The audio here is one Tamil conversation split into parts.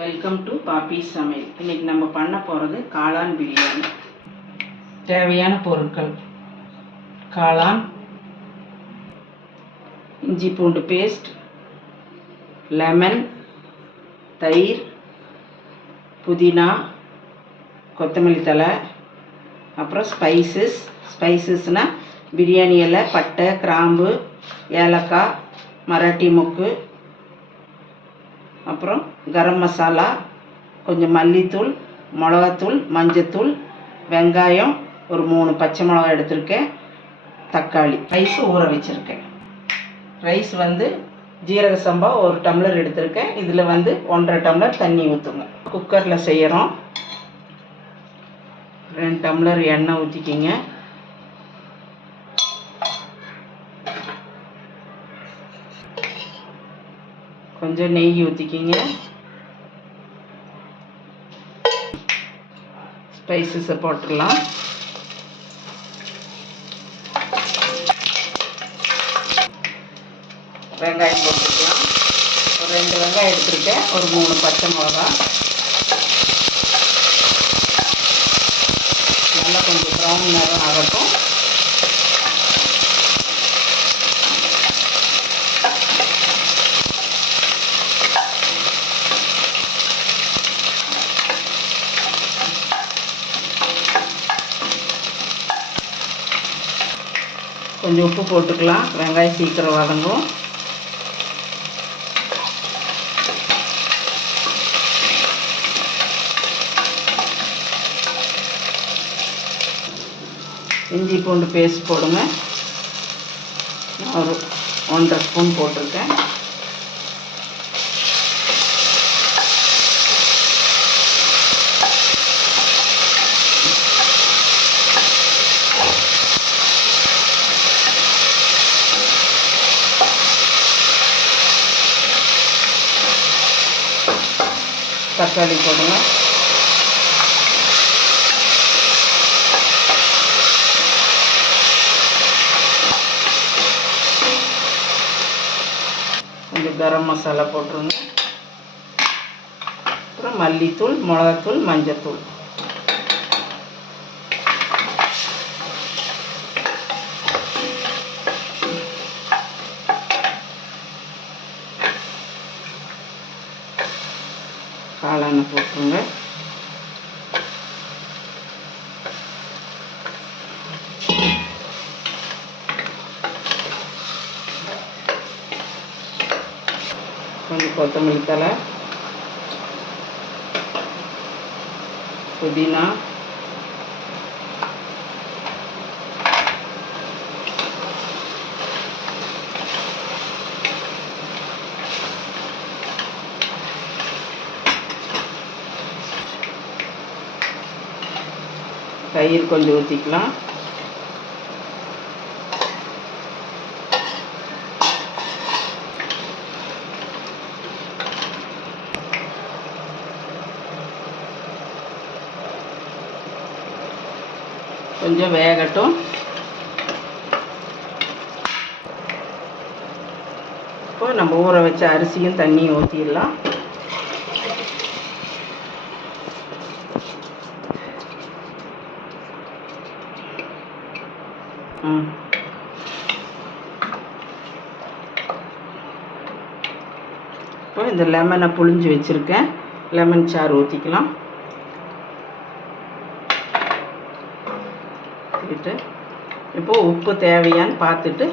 வெல்கம் டு பாப்பி சமையல் இன்னைக்கு நம்ம பண்ண போகிறது காளான் பிரியாணி. தேவையான பொருட்கள். காளான் இஞ்சி பூண்டு பேஸ்ட் லெமன் தயிர் புதினா கொத்தமல்லி தழை அப்புறம் ஸ்பைசஸ் ஸ்பைசஸ்னால் பிரியாணி இலை பட்டை கிராம்பு ஏலக்காய் மராட்டி மொக்கு அப்புறம் கரம் மசாலா கொஞ்சம் மல்லித்தூள் மிளகாத்தூள் மஞ்சத்தூள் வெங்காயம் ஒரு மூணு பச்சை மிளகா எடுத்திருக்கேன் தக்காளி. ரைஸ் ஊற வச்சுருக்கேன். ரைஸ் வந்து ஜீரக சம்பா ஒரு டம்ளர் எடுத்திருக்கேன். இதில் வந்து ஒன்றரை டம்ளர் தண்ணி ஊற்றுங்க குக்கரில் செய்கிறோம் ரெண்டு டம்ளர் எண்ணெய் ஊற்றிக்கிங்க கொஞ்சம் நெய் ஊற்றிக்கிங்க ஸ்பைசஸை போட்டுடலாம் வெங்காயம் போட்டுக்கலாம். ஒரு ரெண்டு வெங்காயம் எடுத்துருக்கேன். ஒரு மூணு பச்சை மிளகா. நல்லா கொஞ்சம் ப்ரௌன் நேரம் ஆகட்டும். கொஞ்சம் உப்பு போட்டுக்கலாம். வெங்காயம் சீக்கிரம் வதங்கும். இஞ்சி பூண்டு பேஸ்ட் போடுங்க. ஒரு ஒன்றரை ஸ்பூன் போட்டிருக்கேன். தக்காளி போடுங்க கொஞ்சம் கரம் மசாலா போட்டுருங்க. அப்புறம் மல்லித்தூள் மிளகாத்தூள் மஞ்சத்தூள். வெங்காயம் போட்டுருங்க. கொஞ்சம் கொத்தமல்லி தலை புதினா தயிர் கொஞ்சம் ஊற்றிக்கலாம் கொஞ்சம் வேகட்டும். இப்போ நம்ம ஊற வச்ச அரிசியும் தண்ணியும் ஊற்றிடலாம் இப்போ இந்த லெமனை புழிஞ்சு வச்சுருக்கேன். லெமன் சாறு ஊற்றிக்கலாம் விட்டு இப்போது உப்பு தேவையான்னு பார்த்துட்டு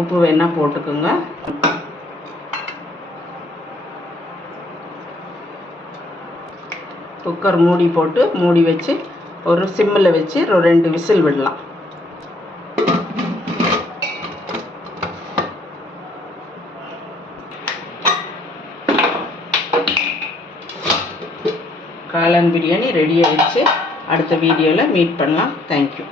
உப்பு வேணால் போட்டுக்கோங்க. குக்கர் மூடி போட்டு மூடி வச்சு ஒரு சிம்மில் வச்சு ஒரு ரெண்டு விசில் விடலாம். காளான் பிரியாணி ரெடி ஆயிடுச்சு. அடுத்த வீடியோவில் மீட் பண்ணலாம். தேங்க்யூ